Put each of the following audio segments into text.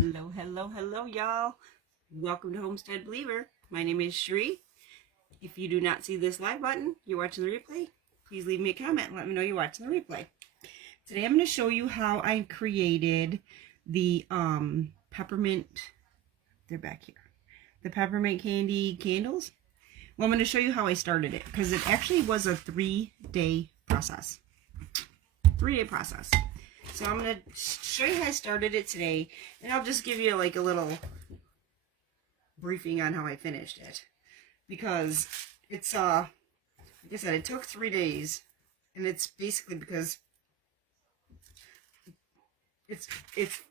Hello, hello, hello, y'all. Welcome to Homestead Believer. My name is Sheree. If you do not see this live button, you're watching the replay, please leave me a comment and let me know you're watching the replay. Today I'm going to show you how I created the peppermint, they're back here, the peppermint candy candles. Well, I'm going to show you how I started it because it actually was a 3-day process. 3-day process. So I'm going to show you how I started it today, and I'll just give you like a little briefing on how I finished it. Because it's, like I said, it took 3 days, and it's basically because it's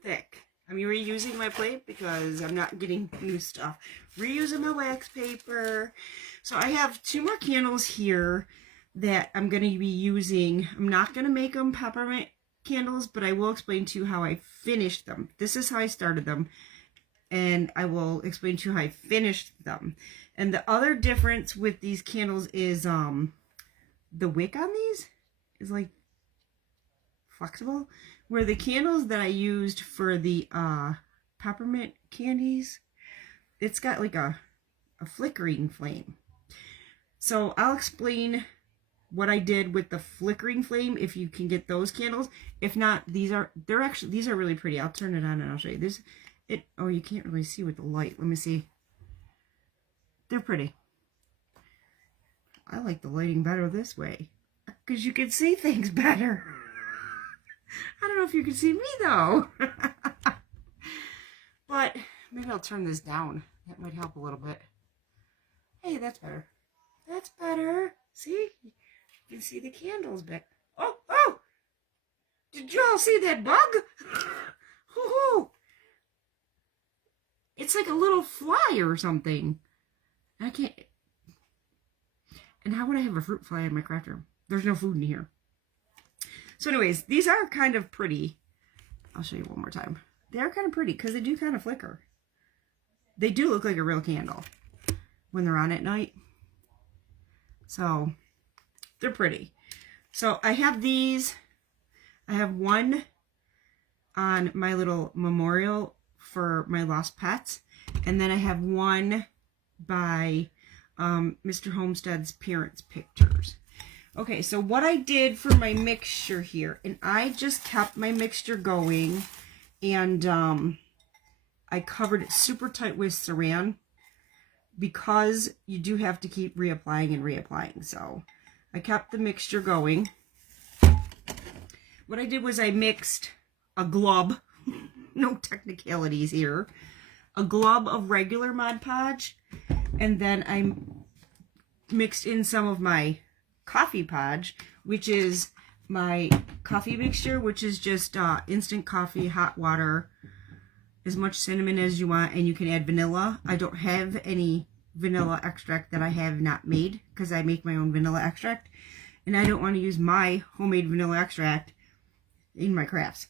thick. I'm reusing my plate because I'm not getting new stuff. Reusing my wax paper. So I have 2 more candles here that I'm going to be using. I'm not going to make them peppermint candles, but I will explain to you how I finished them. This is how I started them, and I will explain to you how I finished them. And the other difference with these candles is the wick on these is like flexible, where the candles that I used for the peppermint candies, it's got like a flickering flame. So I'll explain what I did with the flickering flame, if you can get those candles. If not, these are really pretty. I'll turn it on and I'll show you. Oh, you can't really see with the light. Let me see. They're pretty. I like the lighting better this way because you can see things better. I don't know if you can see me though. But maybe I'll turn this down. That might help a little bit. Hey, that's better. That's better. See? You can see the candles back. Oh! Did you all see that bug? Hoo-hoo! It's like a little fly or something. I can't. And how would I have a fruit fly in my craft room? There's no food in here. So anyways, these are kind of pretty. I'll show you one more time. They are kind of pretty because they do kind of flicker. They do look like a real candle when they're on at night. So they're pretty. So I have these. I have one on my little memorial for my lost pets. And then I have one by Mr. Homestead's parents' pictures. Okay, so what I did for my mixture here, and I just kept my mixture going, and I covered it super tight with saran because you do have to keep reapplying and reapplying. So I kept the mixture going. What I did was I mixed a glub, no technicalities here, a glub of regular Mod Podge, and then I mixed in some of my coffee podge, which is my coffee mixture, which is just instant coffee, hot water, as much cinnamon as you want, and you can add vanilla. I don't have any vanilla extract that I have not made because I make my own vanilla extract, and I don't want to use my homemade vanilla extract in my crafts.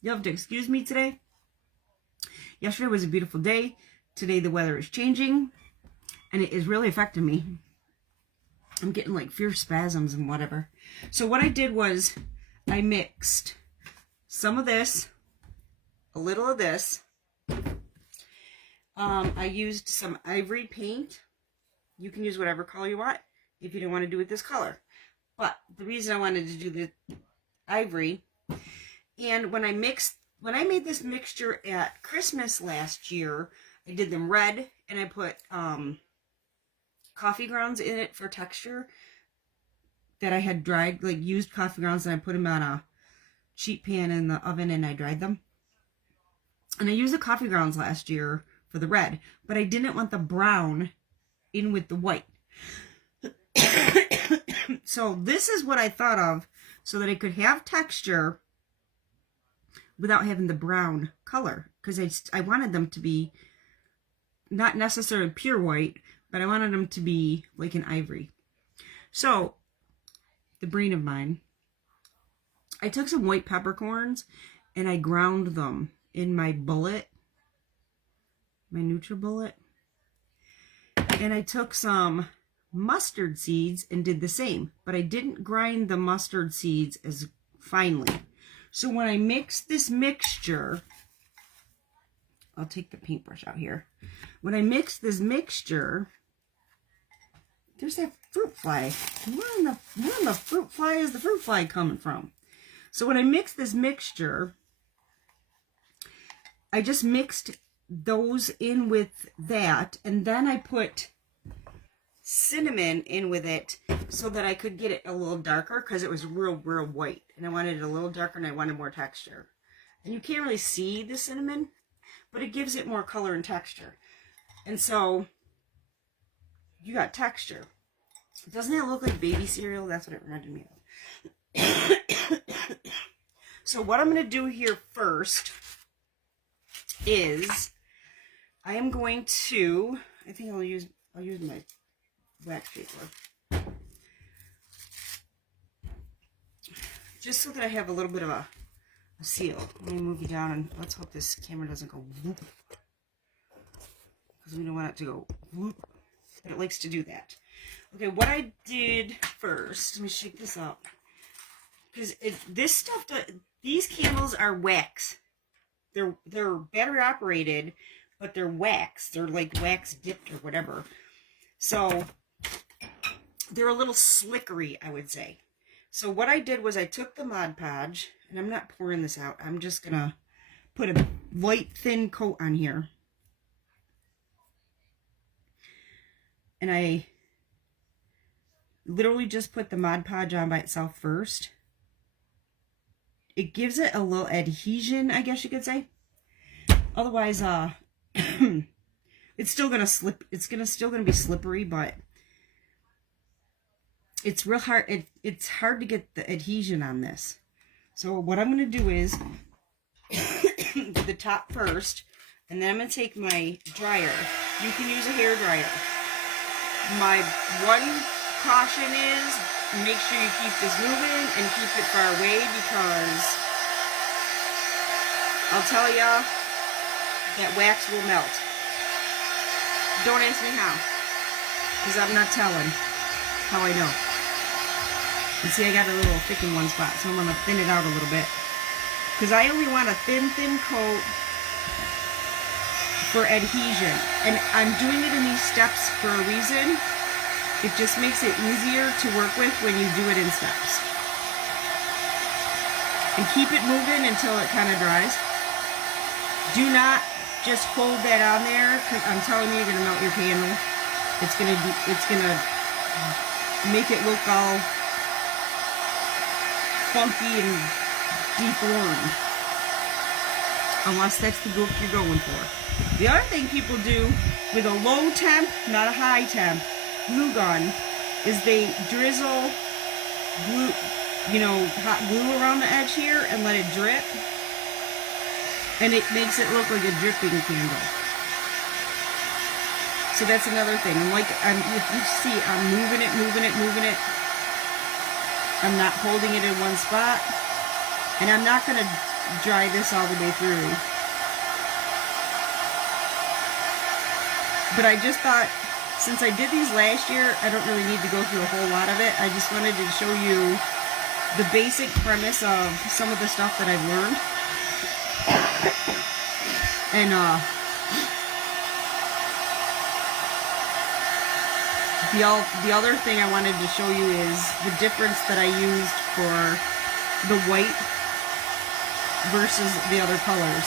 You'll have to excuse me today. Yesterday was a beautiful day. Today the weather is changing, and it is really affecting me. I'm getting like fierce spasms and whatever. So what I did was I mixed some of this, a little of this. I used some ivory paint. You can use whatever color you want if you don't want to do it this color. But the reason I wanted to do the ivory, and when I made this mixture at Christmas last year, I did them red, and I put coffee grounds in it for texture that I had dried, like used coffee grounds, and I put them on a sheet pan in the oven and I dried them. And I used the coffee grounds last year for the red, but I didn't want the brown in with the white. So this is what I thought of so that I could have texture without having the brown color, because I wanted them to be not necessarily pure white, but I wanted them to be like an ivory. So the brain of mine, I took some white peppercorns and I ground them in my bullet, my NutriBullet, and I took some mustard seeds and did the same, but I didn't grind the mustard seeds as finely. So when I mix this mixture, I'll take the paintbrush out here. When I mix this mixture, there's that fruit fly. Where in the fruit fly is the fruit fly coming from? So when I mix this mixture, I just mixed those in with that, and then I put cinnamon in with it so that I could get it a little darker, because it was real white, and I wanted it a little darker and I wanted more texture. And you can't really see the cinnamon, but it gives it more color and texture. And so you got texture. Doesn't it look like baby cereal? That's what it reminded me of. So what I'm going to do here first is I am going to, I think I'll use my wax paper, just so that I have a little bit of a seal. Let me move you down, and let's hope this camera doesn't go whoop, because we don't want it to go whoop, but it likes to do that. Okay, what I did first, let me shake this up, because this stuff, these candles are wax. They're battery operated, but they're wax. They're like wax dipped or whatever. So they're a little slickery, I would say. So what I did was I took the Mod Podge, and I'm not pouring this out. I'm just going to put a light, thin coat on here. And I literally just put the Mod Podge on by itself first. It gives it a little adhesion, I guess you could say. Otherwise, it's still gonna slip. It's still gonna be slippery, but it's real hard. It's hard to get the adhesion on this. So what I'm gonna do is do the top first, and then I'm gonna take my dryer. You can use a hair dryer. My one caution is, make sure you keep this moving and keep it far away, because I'll tell ya, that wax will melt. Don't ask me how, because I'm not telling how I know. You see, I got a little thick in one spot, so I'm going to thin it out a little bit, because I only want a thin coat for adhesion, and I'm doing it in these steps for a reason. It just makes it easier to work with when you do it in steps. And keep it moving until it kind of dries. Do not just hold that on there, because I'm telling you, you're gonna melt your candle. It's gonna make it look all funky and deformed, unless that's the look you're going for. The other thing people do with a low temp, not a high temp, glue gun, is they drizzle glue, hot glue around the edge here and let it drip, and it makes it look like a dripping candle. So that's another thing. And like, if you see, I'm moving it. I'm not holding it in one spot, and I'm not going to dry this all the way through. But I just thought, since I did these last year, I don't really need to go through a whole lot of it. I just wanted to show you the basic premise of some of the stuff that I've learned. And the other thing I wanted to show you is the difference that I used for the white versus the other colors.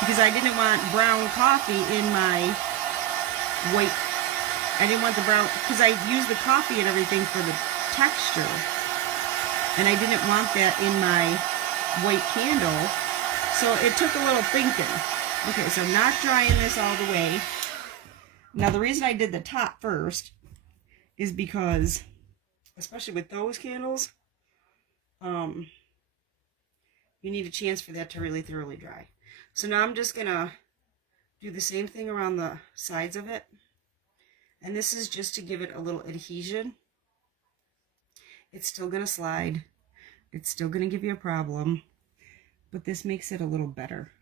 Because I didn't want brown coffee in my white. I didn't want the brown, because I used the coffee and everything for the texture, and I didn't want that in my white candle, so it took a little thinking. Okay, so I'm not drying this all the way. Now the reason I did the top first is because, especially with those candles, you need a chance for that to really thoroughly dry. So now I'm just gonna do the same thing around the sides of it. And this is just to give it a little adhesion. It's still going to slide. It's still going to give you a problem. But this makes it a little better.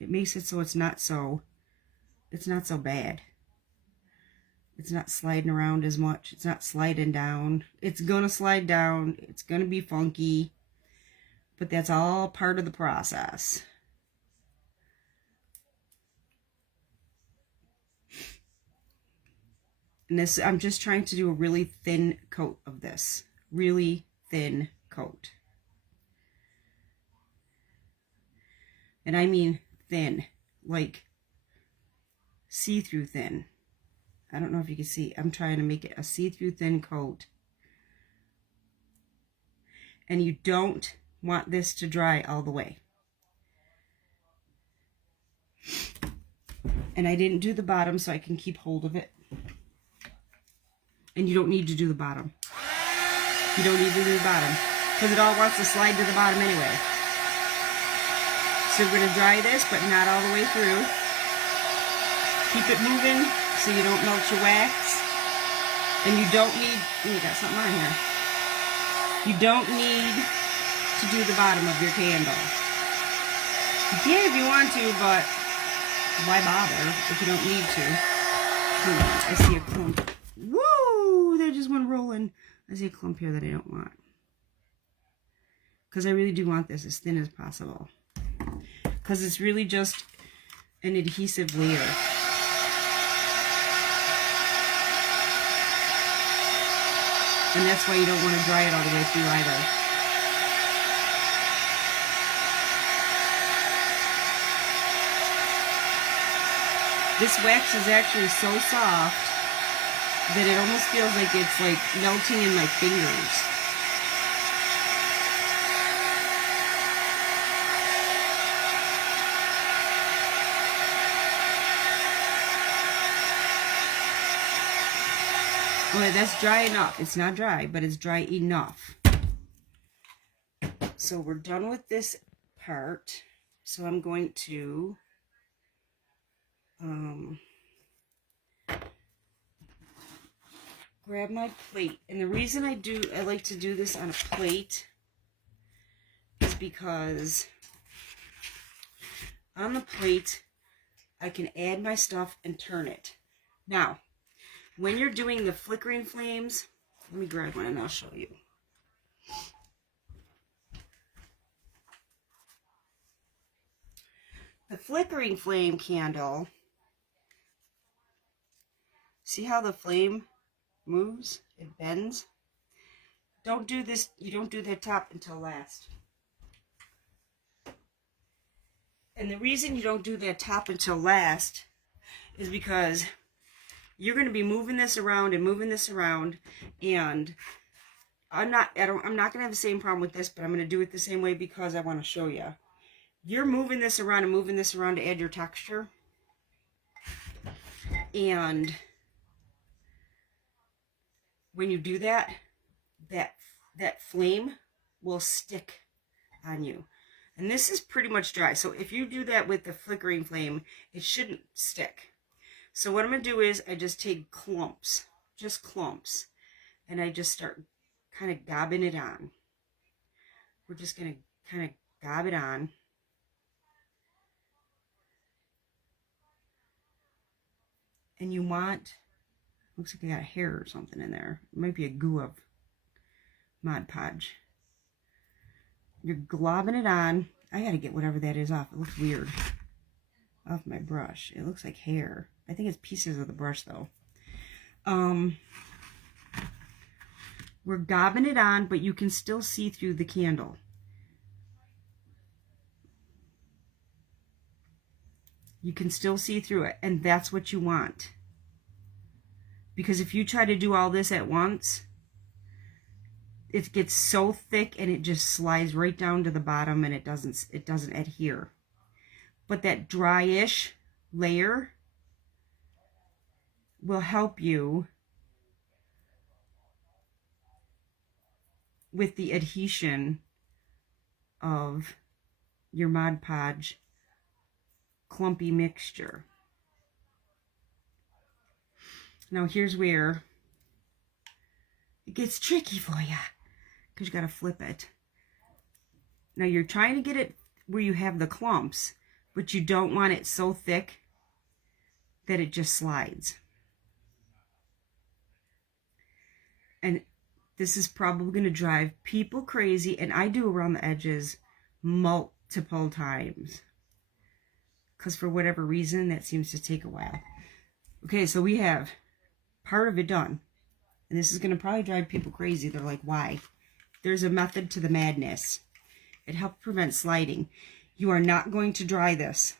It makes it so it's not so bad. It's not sliding around as much. It's not sliding down. It's going to slide down. It's going to be funky. But that's all part of the process. And this, I'm just trying to do a really thin coat of this. Really thin coat. And I mean thin, like see-through thin. I don't know if you can see. I'm trying to make it a see-through thin coat. And you don't want this to dry all the way. And I didn't do the bottom so I can keep hold of it. And you don't need to do the bottom. You don't need to do the bottom, because it all wants to slide to the bottom anyway. So we're going to dry this, but not all the way through. Keep it moving so you don't melt your wax. And you don't need, oh, you got something on here. You don't need to do the bottom of your candle. You can if you want to, but why bother if you don't need to? Ooh, I see a clump. Woo! They just went rolling. I see a clump here that I don't want. Because I really do want this as thin as possible. Because it's really just an adhesive layer. And that's why you don't want to dry it all the way through either. This wax is actually so soft that it almost feels like it's like melting in my fingers. Okay, that's dry enough. It's not dry, but it's dry enough. So we're done with this part. So I'm going to grab my plate. And the reason I like to do this on a plate is because on the plate I can add my stuff and turn it. Now, when you're doing the flickering flames, let me grab one and I'll show you. The flickering flame candle, see how the flame moves? It bends. Don't do this, you don't do the top until last. And the reason you don't do that top until last is because you're going to be moving this around and moving this around, and I'm not going to have the same problem with this, but I'm going to do it the same way because I want to show you. You're moving this around and moving this around to add your texture. And when you do that, that flame will stick on you. And this is pretty much dry. So if you do that with the flickering flame, it shouldn't stick. So what I'm going to do is I just take clumps, just clumps, and I just start kind of gobbing it on. We're just going to kind of gob it on. And you want, looks like I got a hair or something in there. It might be a goo of Mod Podge. You're globbing it on. I got to get whatever that is off. It looks weird. Off my brush. It looks like hair. I think it's pieces of the brush though. We're gobbing it on, but you can still see through the candle. You can still see through it, and that's what you want. Because if you try to do all this at once, it gets so thick and it just slides right down to the bottom, and it doesn't adhere. But that dryish layer will help you with the adhesion of your Mod Podge clumpy mixture. Now here's where it gets tricky for you, because you got to flip it. Now you're trying to get it where you have the clumps, but you don't want it so thick that it just slides. And this is probably going to drive people crazy, and I do around the edges multiple times. Because for whatever reason, that seems to take a while. Okay, so we have part of it done. And this is going to probably drive people crazy. They're like, why? There's a method to the madness. It helps prevent sliding. You are not going to dry this.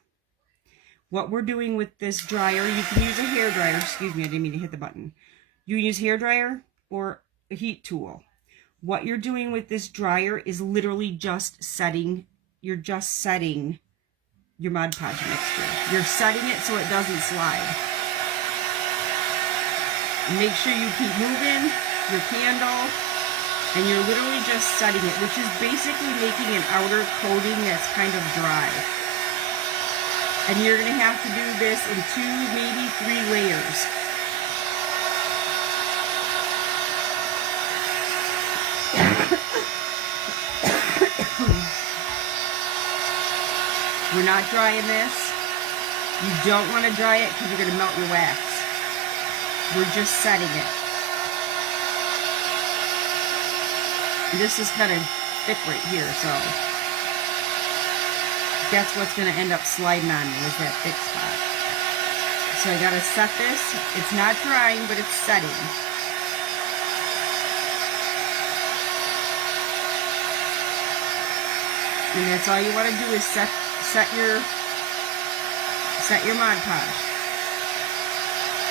What we're doing with this dryer, you can use a hair dryer. Excuse me, I didn't mean to hit the button. You can use hair dryer or a heat tool. What you're doing with this dryer is literally just setting. You're just setting your Mod Podge mixture. You're setting it so it doesn't slide. Make sure you keep moving your candle, and you're literally just setting it, which is basically making an outer coating that's kind of dry. And you're going to have to do this in 2, maybe 3 layers. We're not drying this. You don't want to dry it because you're going to melt your wax. We're just setting it. And this is kind of thick right here, so that's what's going to end up sliding on me, is that thick spot. So I got to set this. It's not drying, but it's setting. And that's all you want to do is set your Mod Podge.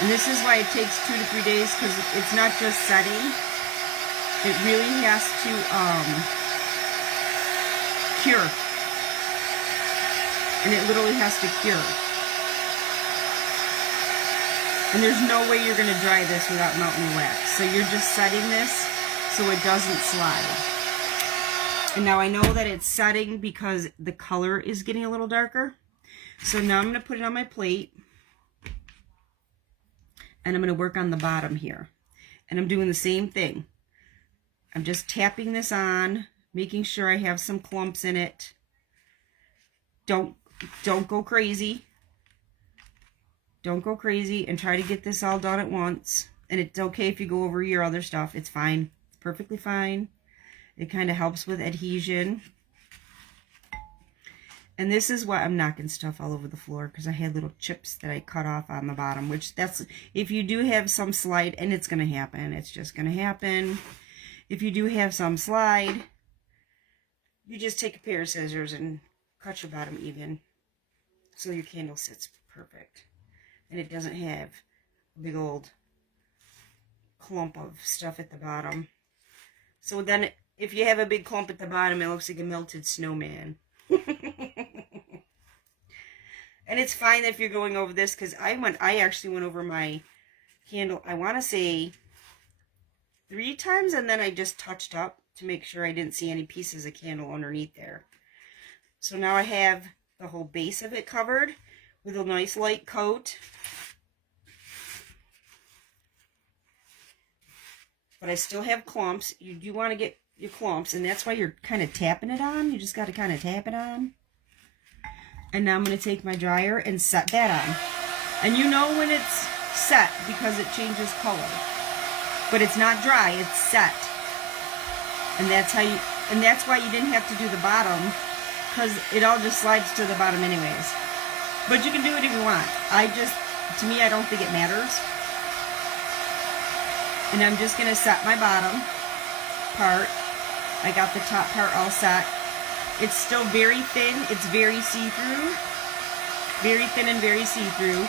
And this is why it takes 2 to 3 days, because it's not just setting. It really has to cure. And it literally has to cure. And there's no way you're going to dry this without melting the wax. So you're just setting this so it doesn't slide. And now I know that it's setting because the color is getting a little darker. So now I'm going to put it on my plate. And I'm going to work on the bottom here. And I'm doing the same thing. I'm just tapping this on, making sure I have some clumps in it. Don't go crazy. Don't go crazy and try to get this all done at once. And it's okay if you go over your other stuff. It's fine. It's perfectly fine. It kind of helps with adhesion. And this is why I'm knocking stuff all over the floor, because I had little chips that I cut off on the bottom, which that's, if you do have some slide, and it's going to happen, it's just going to happen. If you do have some slide, you just take a pair of scissors and cut your bottom even so your candle sits perfect. And it doesn't have a big old clump of stuff at the bottom. So then if you have a big clump at the bottom, it looks like a melted snowman. And it's fine if you're going over this, because I actually went over my candle, I want to say 3 times, and then I just touched up to make sure I didn't see any pieces of candle underneath there. So now I have the whole base of it covered with a nice light coat. But I still have clumps. You do want to get your clumps, and that's why you're kind of tapping it on. You just got to kind of tap it on. And now I'm going to take my dryer and set that on. And you know when it's set because it changes color. But it's not dry, it's set. And that's how you, and that's why you didn't have to do the bottom, because it all just slides to the bottom anyways. But you can do it if you want. To me, I don't think it matters. And I'm just going to set my bottom part. I got the top part all set. It's still very thin. It's very see-through. Very thin and very see-through.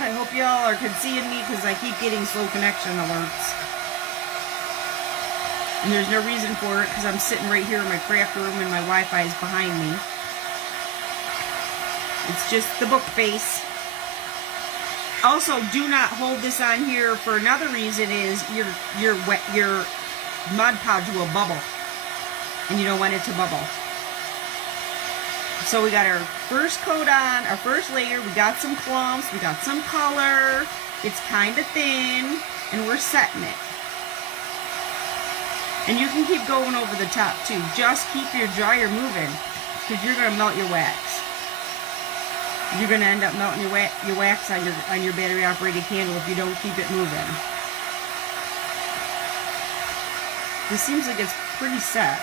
I hope y'all are seeing me because I keep getting slow connection alerts. And there's no reason for it because I'm sitting right here in my craft room and my Wi-Fi is behind me. It's just the book face. Also, do not hold this on here for another reason is your Mod Podge will bubble. And you don't want it to bubble. So we got our first coat on, our first layer. We got some clumps, we got some color. It's kind of thin, and we're setting it. And you can keep going over the top too. Just keep your dryer moving, because you're going to melt your wax. You're going to end up melting your wax on your battery operated candle if you don't keep it moving. This seems like it's pretty set.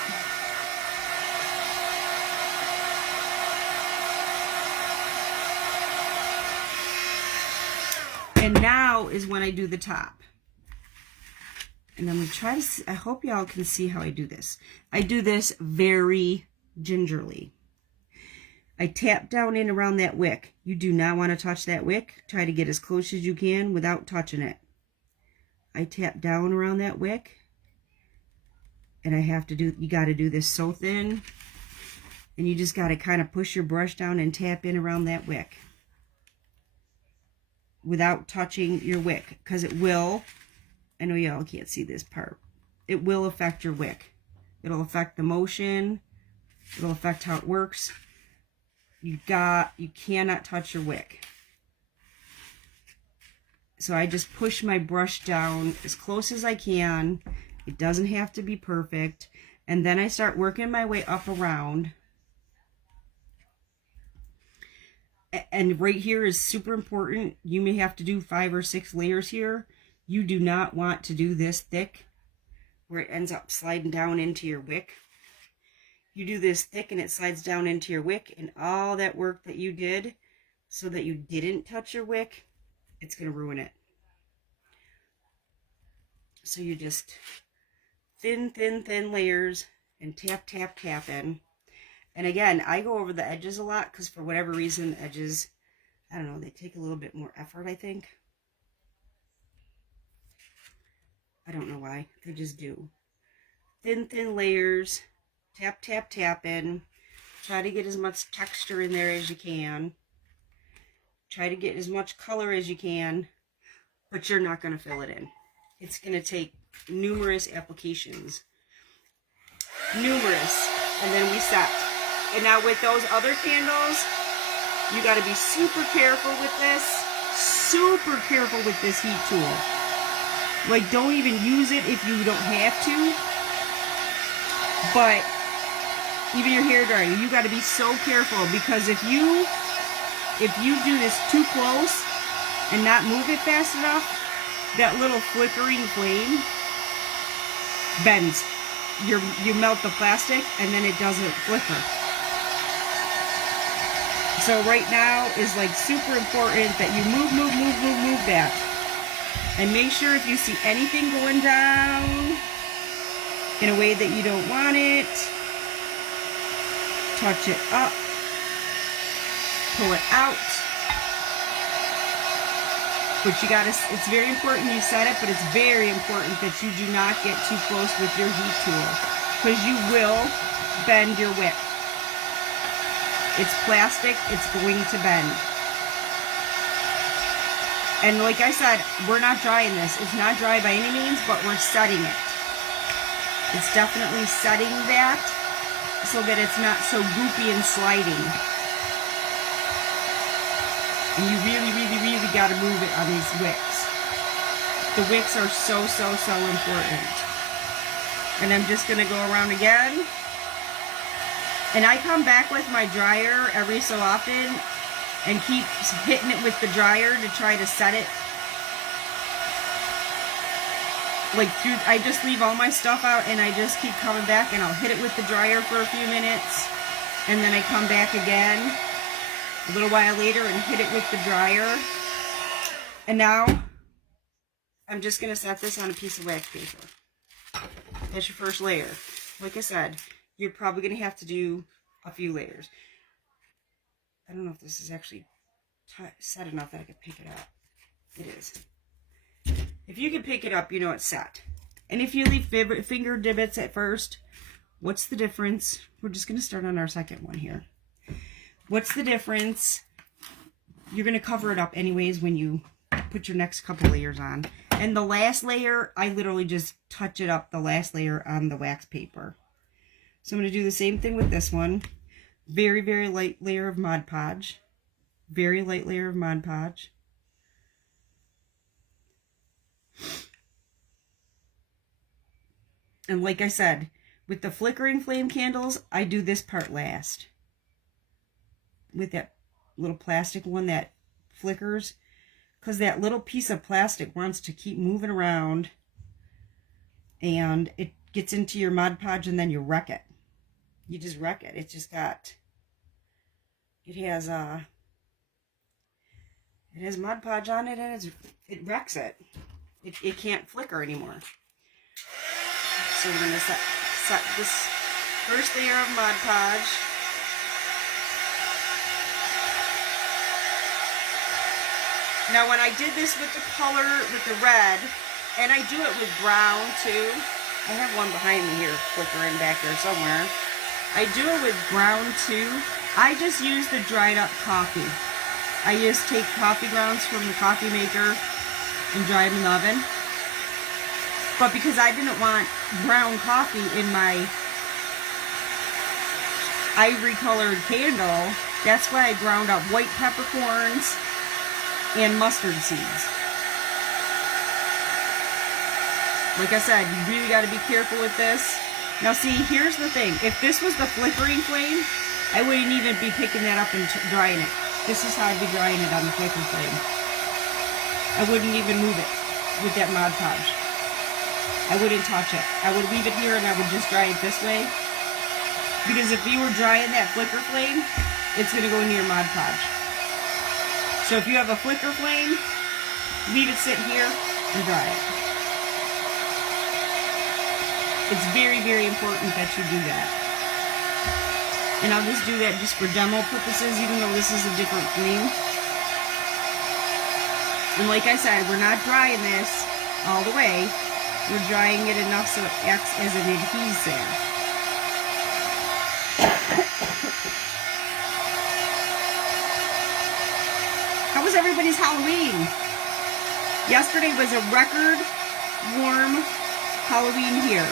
And now is when I do the top. And I'm going to try to, I hope y'all can see how I do this. I do this very gingerly. I tap down in around that wick. You do not want to touch that wick. Try to get as close as you can without touching it. I tap down around that wick. And I have to do, you got to do this so thin. And you just got to kind of push your brush down and tap in around that wick. Without touching your wick. Because it will, I know y'all can't see this part. It will affect your wick. It'll affect the motion. It'll affect how it works. You cannot touch your wick. So I just push my brush down as close as I can. It doesn't have to be perfect. And then I start working my way up around. And right here is super important. You may have to do 5 or 6 layers here. You do not want to do this thick where it ends up sliding down into your wick. You do this thick and it slides down into your wick, and all that work that you did so that you didn't touch your wick, it's going to ruin it. So you just thin layers and tap in. And again, I go over the edges a lot because for whatever reason, edges, I don't know, they take a little bit more effort, I think. I don't know why, they just do. Thin layers. Tap in. Try to get as much texture in there as you can. Try to get as much color as you can, but you're not going to fill it in. It's going to take numerous applications. Numerous. And then we set. And now with those other candles, you got to be super careful with this. Super careful with this heat tool. Like, don't even use it if you don't have to. But even your hair dryer, you got to be so careful, because if you do this too close and not move it fast enough, that little flickering flame bends. You melt the plastic and then it doesn't flicker. So right now is like super important that you move that. And make sure if you see anything going down in a way that you don't want it, touch it up, pull it out. But you gotta, it's very important you set it, but it's very important that you do not get too close with your heat tool, because you will bend your wick. It's plastic, it's going to bend. And like I said, we're not drying this. It's not dry by any means, but we're setting it. It's definitely setting that so that it's not so goopy and sliding. And you really got to move it on these wicks. The wicks are so important. And I'm just going to go around again. And I come back with my dryer every so often and keep hitting it with the dryer to try to set it. Like, I just leave all my stuff out and I just keep coming back, and I'll hit it with the dryer for a few minutes. And then I come back again a little while later and hit it with the dryer. And now I'm just going to set this on a piece of wax paper. That's your first layer. Like I said, you're probably going to have to do a few layers. I don't know if this is actually set enough that I can pick it up. It is. If you can pick it up, you know it's set. And if you leave finger divots at first, what's the difference? We're just going to start on our second one here. What's the difference? You're going to cover it up anyways when you put your next couple layers on. And the last layer, I literally just touch it up, the last layer on the wax paper. So I'm going to do the same thing with this one. Very light layer of Mod Podge. Very light layer of Mod Podge. And like I said, with the flickering flame candles, I do this part last. With that little plastic one that flickers. Because that little piece of plastic wants to keep moving around. And it gets into your Mod Podge and then you wreck it. You just wreck it. It's just got... It has It has Mod Podge on it, and it wrecks it. It can't flicker anymore. So we're going to set this first layer of Mod Podge. Now when I did this with the color, with the red, and I do it with brown too. I have one behind me here, flickering back there somewhere. I do it with brown too. I just use the dried up coffee. I just take coffee grounds from the coffee maker and dry them in the oven. But because I didn't want brown coffee in my ivory colored candle, that's why I ground up white peppercorns and mustard seeds. Like I said, you really got to be careful with this. Now see, here's the thing. If this was the flickering flame, I wouldn't even be picking that up and drying it. This is how I'd be drying it on the flicker flame. I wouldn't even move it with that Mod Podge. I wouldn't touch it. I would leave it here and I would just dry it this way. Because if you were drying that flicker flame, it's going to go into your Mod Podge. So if you have a flicker flame, leave it sit here and dry it. It's very, very important that you do that. And I'll just do that just for demo purposes, even though this is a different flame. And like I said, we're not drying this all the way. We're drying it enough so it acts as an adhesive. How was everybody's Halloween? Yesterday was a record warm Halloween here.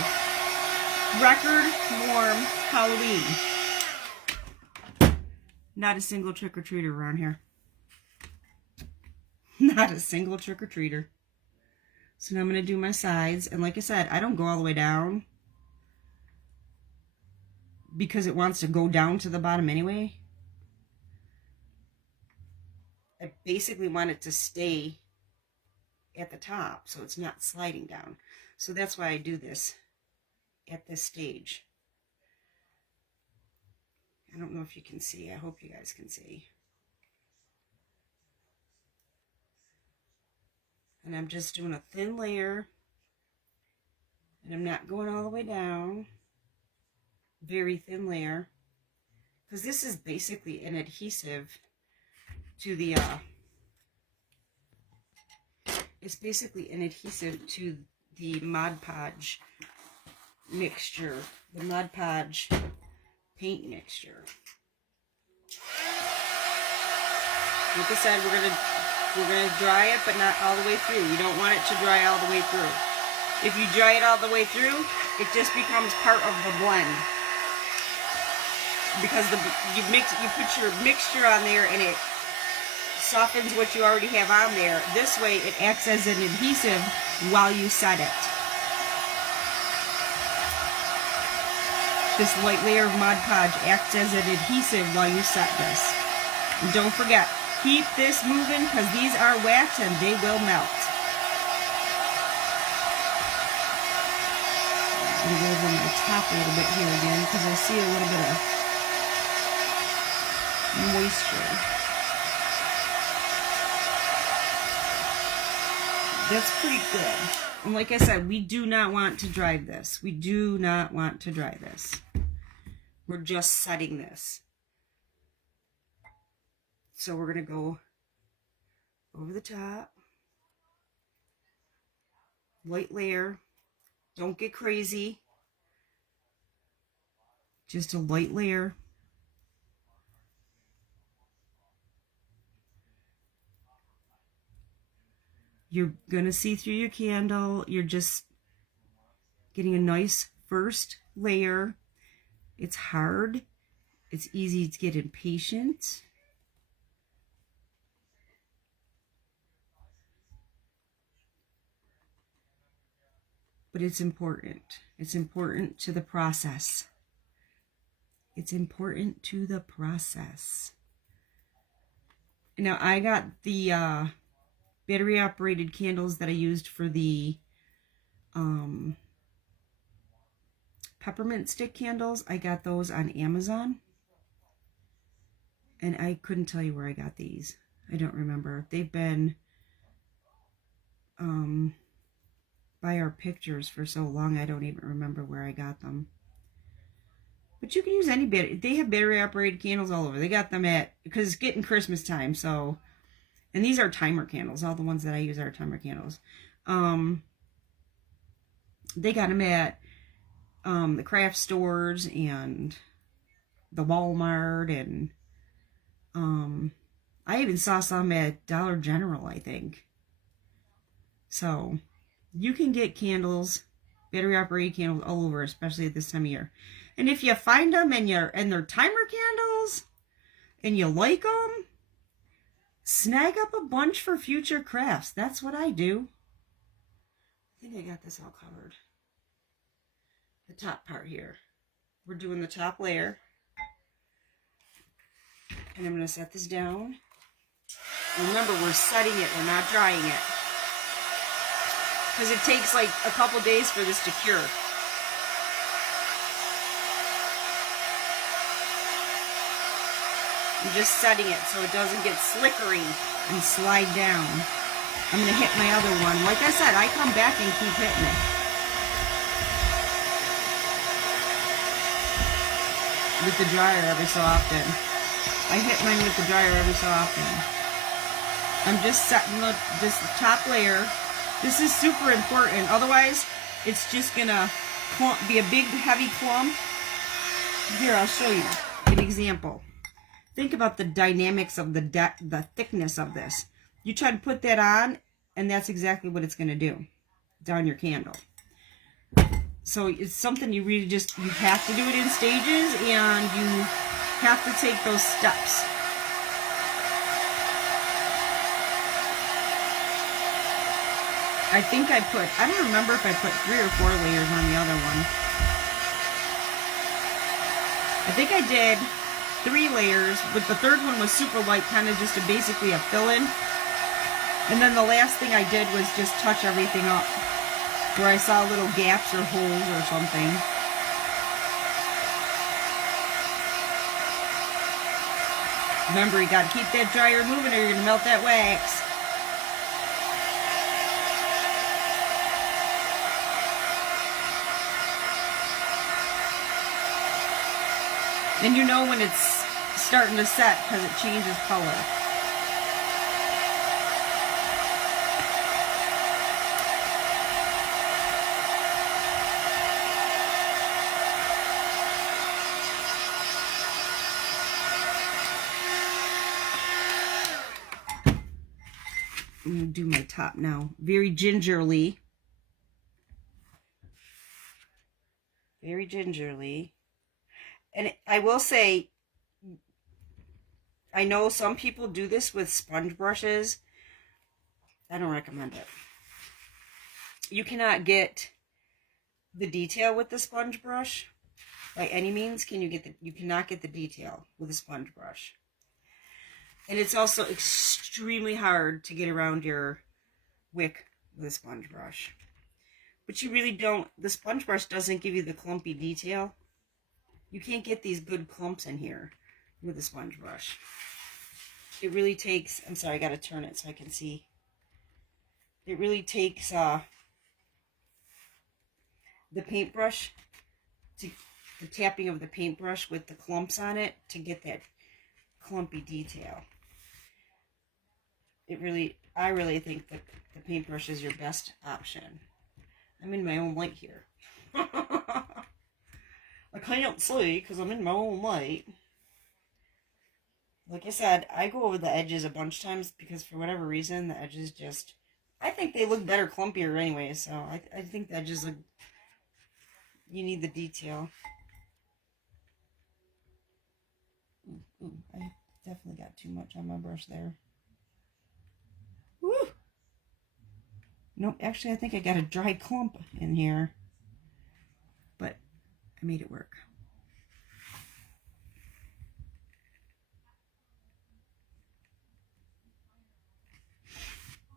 Record warm Halloween. Not a single trick-or-treater around here. Not a single trick-or-treater. So now I'm going to do my sides. And like I said, I don't go all the way down because it wants to go down to the bottom anyway. I basically want it to stay at the top so it's not sliding down. So that's why I do this at this stage. I don't know if you can see. I hope you guys can see. And I'm just doing a thin layer. And I'm not going all the way down. Very thin layer. Because this is basically an adhesive to the, it's basically an adhesive to the Mod Podge mixture. The Mod Podge paint mixture. Like I said, we're gonna dry it, but not all the way through. You don't want it to dry all the way through. If you dry it all the way through, it just becomes part of the blend. Because you put your mixture on there and it softens what you already have on there. This way it acts as an adhesive while you set it. This light layer of Mod Podge acts as an adhesive while you set this. And don't forget, keep this moving because these are wax and they will melt. I'm going to go over my top a little bit here again because I see a little bit of moisture. That's pretty good. And like I said, we do not want to dry this. We do not want to dry this. We're just setting this. So we're going to go over the top. Light layer. Don't get crazy. Just a light layer. You're going to see through your candle. You're just getting a nice first layer. It's hard. It's easy to get impatient. But it's important. It's important to the process. It's important to the process. Now, I got the battery operated candles that I used for the peppermint stick candles. I got those on Amazon. And I couldn't tell you where I got these. I don't remember. They've been by our pictures for so long, I don't even remember where I got them. But you can use any battery. They have battery operated candles all over. They got them because it's getting Christmas time, so. And these are timer candles. All the ones that I use are timer candles. They got them at the craft stores and the Walmart, and I even saw some at Dollar General, I think. So you can get candles, battery operated candles all over, especially at this time of year. And if you find them and they're timer candles and you like them, snag up a bunch for future crafts. That's what I do. I think I got this all covered. The top part here. We're doing the top layer. And I'm going to set this down. Remember, we're setting it. We're not drying it. Because it takes like a couple days for this to cure. I'm just setting it so it doesn't get slickery and slide down. I'm going to hit my other one. Like I said, I come back and keep hitting it. With the dryer every so often. I hit mine with the dryer every so often. I'm just setting this top layer. This is super important. Otherwise, it's just going to be a big, heavy clump. Here, I'll show you an example. Think about the dynamics of the thickness of this. You try to put that on, and that's exactly what it's going to do down your candle. So it's something you really you have to do it in stages, and you have to take those steps. I think I don't remember if I put 3 or 4 layers on the other one. I think I did 3 layers, but the third one was super light, kind of just basically a fill-in. And then the last thing I did was just touch everything up where I saw little gaps or holes or something. Remember, you got to keep that dryer moving or you're going to melt that wax. And you know when it's starting to set because it changes color. I'm going to do my top now. Very gingerly. Very gingerly. And I will say, I know some people do this with sponge brushes. I don't recommend it. You cannot get the detail with the sponge brush. By any means, you cannot get the detail with a sponge brush. And it's also extremely hard to get around your wick with a sponge brush. But you really don't, the sponge brush doesn't give you the clumpy detail. You can't get these good clumps in here with a sponge brush. It really takes, I'm sorry, I got to turn it so I can see. It really takes the paintbrush, the tapping of the paintbrush with the clumps on it to get that clumpy detail. I really think that the paintbrush is your best option. I'm in my own light here. I can't see because I'm in my own light. Like I said, I go over the edges a bunch of times because for whatever reason, the edges just, I think they look better clumpier anyway, so I think the edges look, you need the detail. Ooh, I definitely got too much on my brush there. Woo! Nope, actually I think I got a dry clump in here. But I made it work.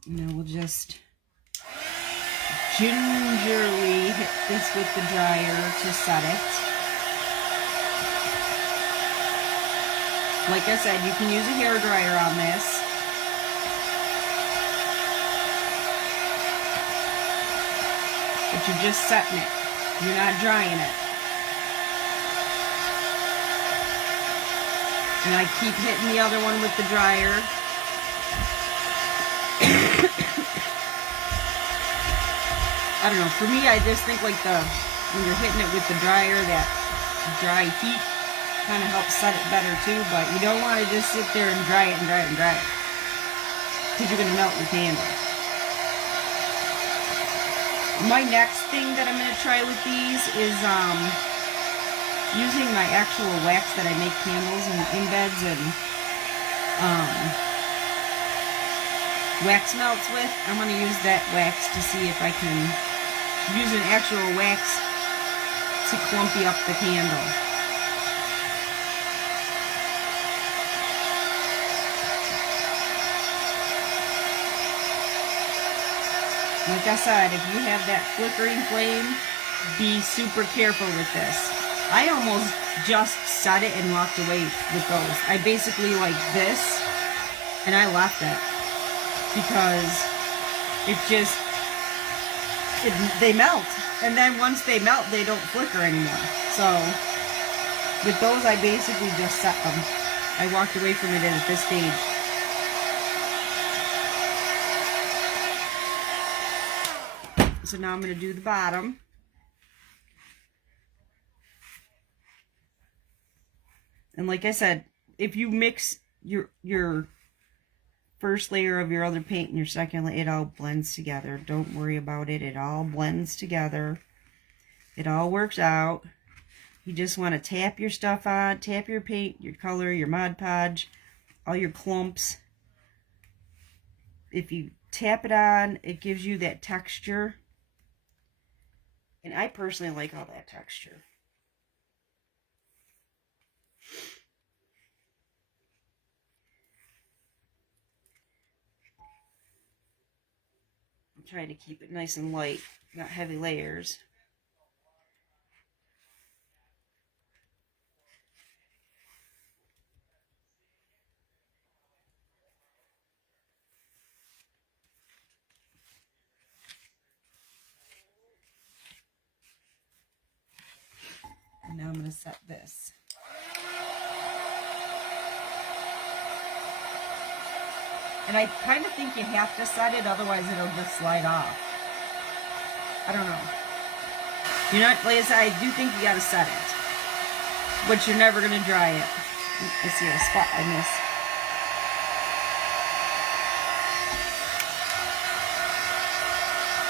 Now we'll just gingerly hit this with the dryer to set it. Like I said, you can use a hair dryer on this. you're just setting it. You're not drying it. And I keep hitting the other one with the dryer. I don't know, for me, I just think like when you're hitting it with the dryer, that dry heat kind of helps set it better too, but you don't want to just sit there and dry it and dry it and dry it, because you're going to melt your candle. My next thing that I'm going to try with these is using my actual wax that I make candles and embeds and wax melts with. I'm going to use that wax to see if I can use an actual wax to clumpy up the candle. Like I said, if you have that flickering flame, be super careful with this. I almost just set it and walked away with those. I basically like this, and I left it because they melt. And then once they melt, they don't flicker anymore. So with those, I basically just set them. I walked away from it at this stage. So now I'm going to do the bottom. And like I said, if you mix your first layer of your other paint and your second layer, it all blends together. Don't worry about it. It all blends together. It all works out. You just want to tap your stuff on, tap your paint, your color, your Mod Podge, all your clumps. If you tap it on, it gives you that texture. And I personally like all that texture. I'm trying to keep it nice and light, not heavy layers. And now I'm going to set this. And I kind of think you have to set it, otherwise it'll just slide off. I don't know. You're not, like I said, I do think you got to set it. But you're never going to dry it. I see a spot I missed.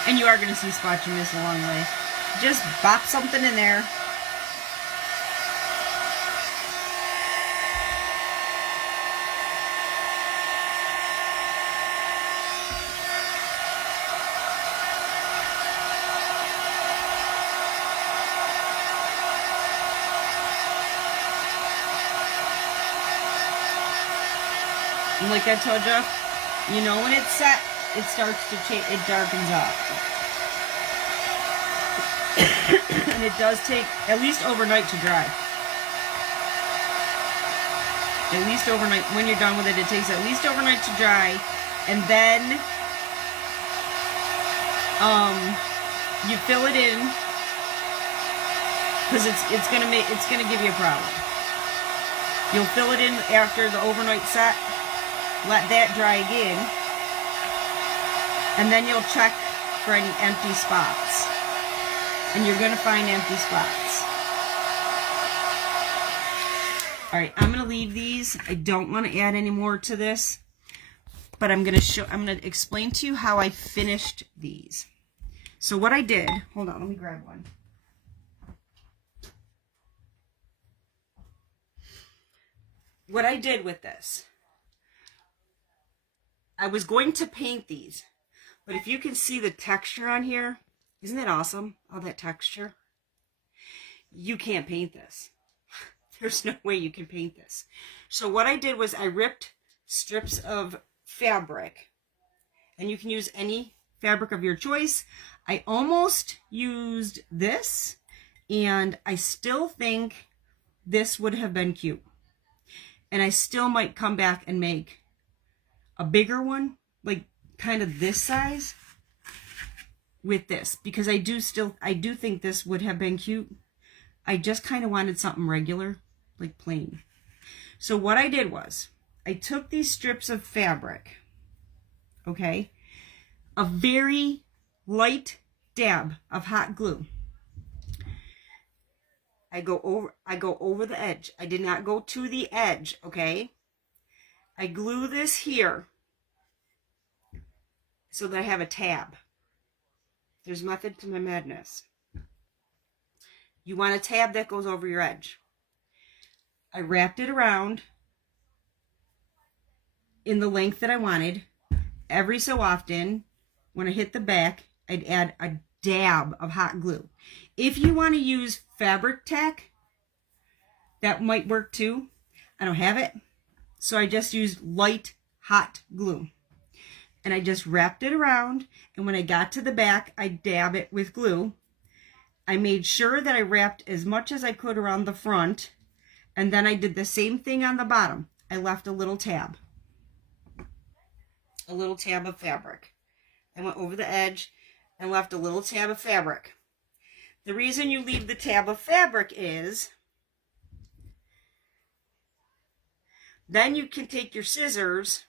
And you are going to see spots you miss along the way. Just bop something in there. And like I told you, you know when it's set, it starts to change, it darkens up. And it does take at least overnight to dry. At least overnight. When you're done with it, it takes at least overnight to dry. And then you fill it in, because it's gonna give you a problem. You'll fill it in after the overnight set. Let that dry again, and then you'll check for any empty spots, and you're going to find empty spots. Alright, I'm going to leave these. I don't want to add any more to this, but I'm going to explain to you how I finished these. So what I did, hold on, let me grab one. What I did with this, I was going to paint these, but if you can see the texture on here, isn't that awesome? All that texture. You can't paint this. There's no way you can paint this. So what I did was I ripped strips of fabric, and you can use any fabric of your choice. I almost used this, and I still think this would have been cute. And I still might come back and make a bigger one, like kind of this size, with this, because I do think this would have been cute. I just kind of wanted something regular, like plain. So what I did was, I took these strips of fabric, okay, a very light dab of hot glue. I go over the edge. I did not go to the edge, okay? I glue this here so that I have a tab. There's method to my madness. You want a tab that goes over your edge. I wrapped it around in the length that I wanted. Every so often, when I hit the back, I'd add a dab of hot glue. If you want to use fabric tack, that might work too. I don't have it, so I just used light hot glue. And I just wrapped it around, and when I got to the back, I dab it with glue. I made sure that I wrapped as much as I could around the front, and then I did the same thing on the bottom. I left a little tab of fabric. I went over the edge and left a little tab of fabric. The reason you leave the tab of fabric is then you can take your scissors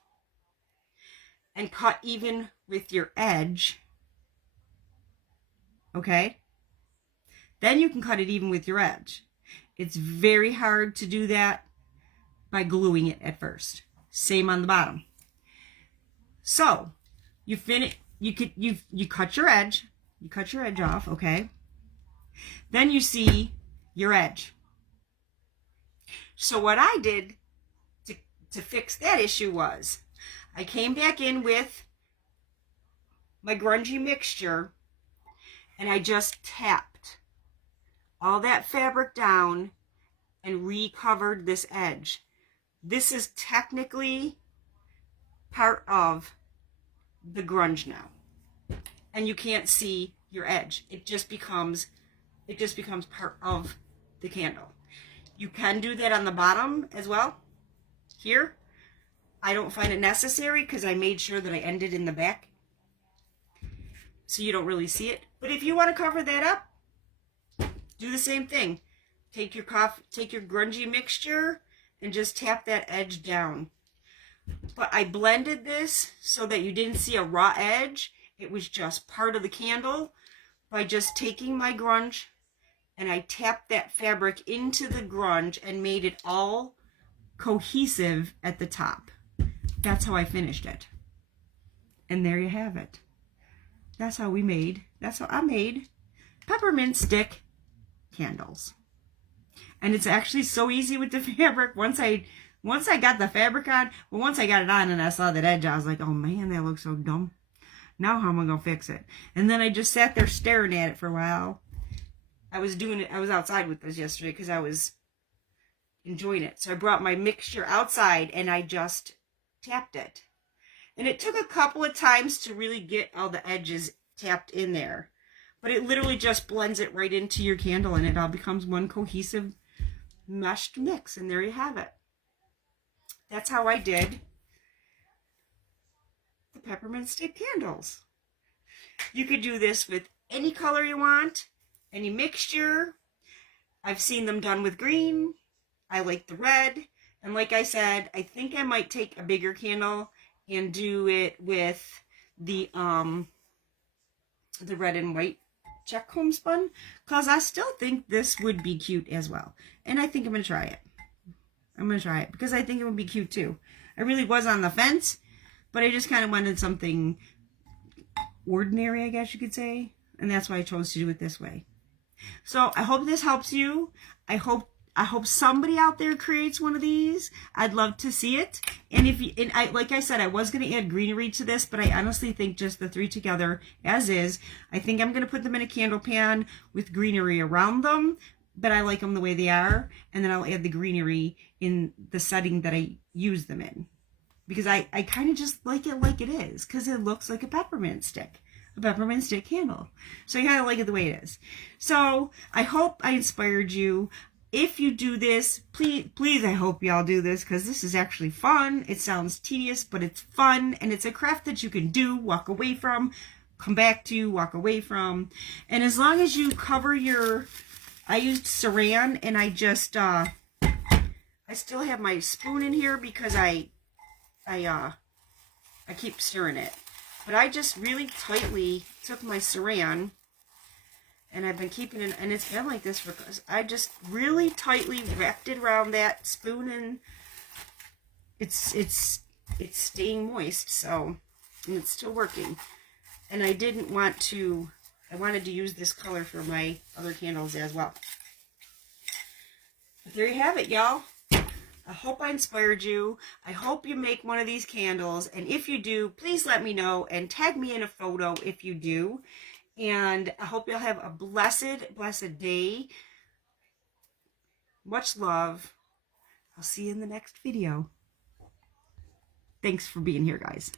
and cut even with your edge. Okay? Then you can cut it even with your edge. It's very hard to do that by gluing it at first. Same on the bottom. So, you cut your edge. You cut your edge off, okay? Then you see your edge. So what I did to fix that issue was, I came back in with my grungy mixture, and I just tapped all that fabric down and recovered this edge. This is technically part of the grunge now, and you can't see your edge. It just becomes part of the candle. You can do that on the bottom as well. Here, I don't find it necessary because I made sure that I ended in the back, so you don't really see it. But if you want to cover that up, do the same thing. Take your grungy mixture and just tap that edge down. But I blended this so that you didn't see a raw edge. It was just part of the candle by just taking my grunge, and I tapped that fabric into the grunge and made it all cohesive at the top. That's how I finished it. And there you have it. That's how I made peppermint stick candles. And it's actually so easy with the fabric. Once I got the fabric on, once I got it on and I saw that edge, I was like, oh man, that looks so dumb. Now how am I going to fix it? And then I just sat there staring at it for a while. I was outside with this yesterday because I was enjoying it. So I brought my mixture outside and I just tapped it. And it took a couple of times to really get all the edges tapped in there. But it literally just blends it right into your candle, and it all becomes one cohesive meshed mix. And there you have it. That's how I did the peppermint stick candles. You could do this with any color you want, any mixture. I've seen them done with green. I like the red. And like I said, I think I might take a bigger candle and do it with the red and white check homespun, because I still think this would be cute as well. And I think I'm going to try it. I'm going to try it because I think it would be cute too. I really was on the fence, but I just kind of wanted something ordinary, I guess you could say. And that's why I chose to do it this way. So I hope this helps you. I hope somebody out there creates one of these. I'd love to see it. And like I said, I was going to add greenery to this, but I honestly think just the three together as is. I think I'm going to put them in a candle pan with greenery around them, but I like them the way they are. And then I'll add the greenery in the setting that I use them in, because I kind of just like it is, because it looks like a peppermint stick candle. So I kind of like it the way it is. So I hope I inspired you. If you do this, please, I hope y'all do this, because this is actually fun. It sounds tedious, but it's fun, and it's a craft that you can do, walk away from, come back to, walk away from. And as long as you cover your, I used saran, and I just, I still have my spoon in here because I keep stirring it. But I just really tightly took my saran, and I've been keeping it, and it's been like this because I just really tightly wrapped it around that spoon, and it's staying moist, so, and it's still working. And I didn't want to, I wanted to use this color for my other candles as well. But there you have it, y'all. I hope I inspired you. I hope you make one of these candles. And if you do, please let me know and tag me in a photo if you do. And I hope you'll have a blessed, blessed day. Much love. I'll see you in the next video. Thanks for being here, guys.